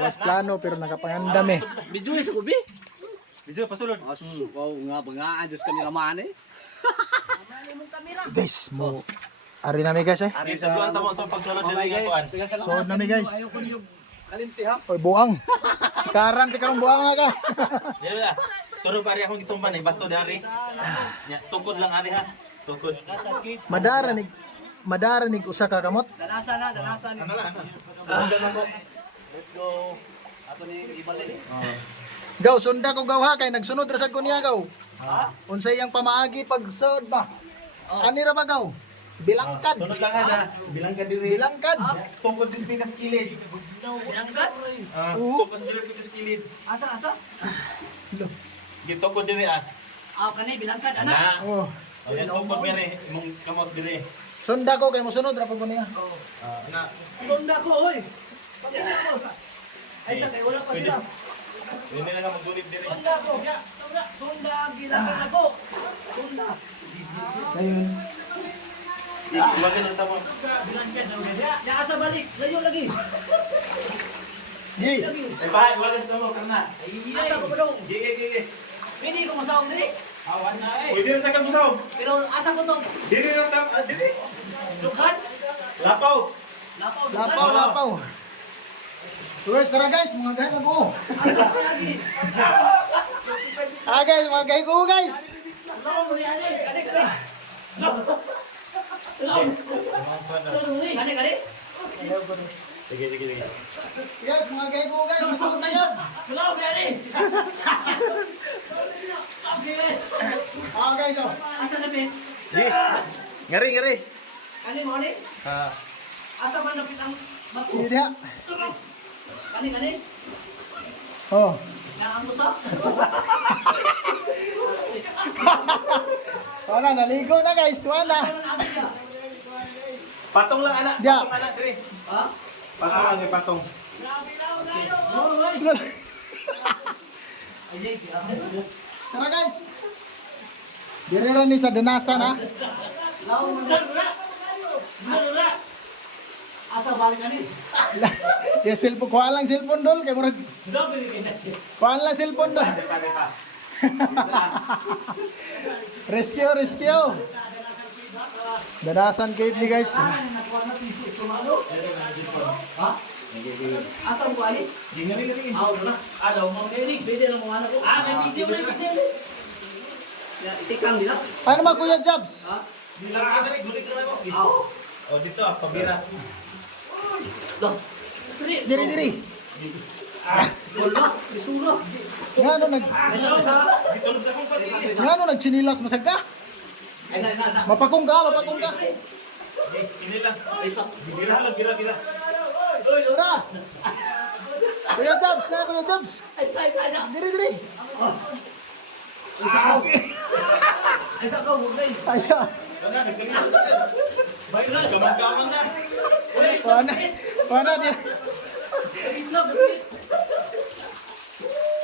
Mas plano pero nakapangandam eh. Video sa kubi. Video pasulod. Asu, kau nga Diyos kami naman eh. Guys, mo ari na mi guys eh. Ari sa buwan tamo sa pagsulod dili nga kuan. So na mi guys. Ayoko niyo kalimti ha. Oy buang. Sikaran ti karong buang nga ka. Dili ba? Turog ari akong gitumban eh bato dari. Nya tukod lang ari ha. Tukod. Madaranig usa ka kamot. Danasan. Ano lang. Let's go. Ato ni ibalik. Gaw sunda ko gaw ha kay nagsunod ra sad ko niya gaw. Unsay iyang pamaagi pag sud ba? Ani ra ba gaw? Bilangkad. Sunod lang ha. Bilangkad diri. Bilangkad. Tukod dis pikas kilid. Bilangkad? Tukod diri pikas kilid. Asa? Gitukod diri ah. Kani bilangkad anak. Ana. Oh. Ayan tukod diri imong kamot diri. Sunda ko kay mosunod ra pud ko niya. Ana. Sunda ko oy. Pagkita ko. Ay sa kay wala pa sila. Hindi na magulid diri. Sunda ko. Sunda bilangkad ako. Sunda. Ayun. Iwagan ang tamo. Ya asa balik. Layo lagi. Gi. Lagi. Eh bahay, iwagan ang tamo karena. Asa ko padong. Gigi. Pwede ko masawag diri. Pwede na sa kabusaw. Pero asa ko tong Diri lang tam, diri. dughan. Lapaw. Lapaw. Guys, tara guys, mga gay mag-uo. Asa ko lagi. Guys, mga gay ko guys. Kani. Sige. Guys, mga gay ko guys, masuk na yan. Guys, oh. Asa napit? Ngari. Kani mo ni? Ha. Asa man napit ang bato? Hindi ha. Kani. Oh. Na ang usa? Wala, naligo na guys, wala. Ano na ato siya? Patong lang anak. Diya. Patong anak diri. Ha? Patong lang may patong. Tara guys. Dirira ni sa danasan ha. Laon mo. Asa balik kani? Ya cellphone, kuha lang cellphone dol kay murag. Kuha lang cellphone dol. Rescue. Danasan cave ni guys. Ha? Asa mo ani? Ngari. Aw na. Adaw mo ngari. Pwede lang mo anak ko. Ya itikang nila. Paano man Kuya Jobs? Ha? Dili ka diri, gulit na mo. Aw. Oh, dito pabira. Loh. Diri. Wala, disura. Ngano nag Isa. Dito sa kong pati. ngano nagchinilas masag ka? Isa. Mapakong ka. Ini lang. Isa. Bira. Tara. Kuya Jobs, na Kuya Jobs. Isa. Diri. Isa ko. Isa ko, huwag kayo. Aysa. Wala nagkalimutan. Bayran, kamang na. Wana di.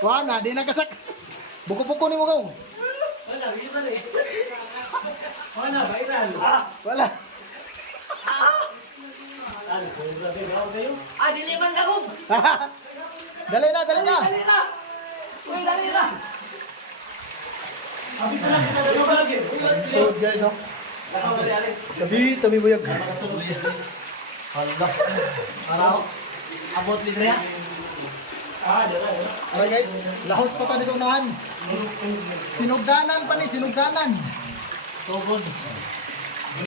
Wana di nakasak. Buko-buko ni mo gaw. Wala. Dili man ako. Dali na. Dali na. Uy, dali na. So guys, oh. Tabi buyag. Abot libre ya. Alright guys, lahos pa dito unahan. Sinugdanan pa ni. Tubod.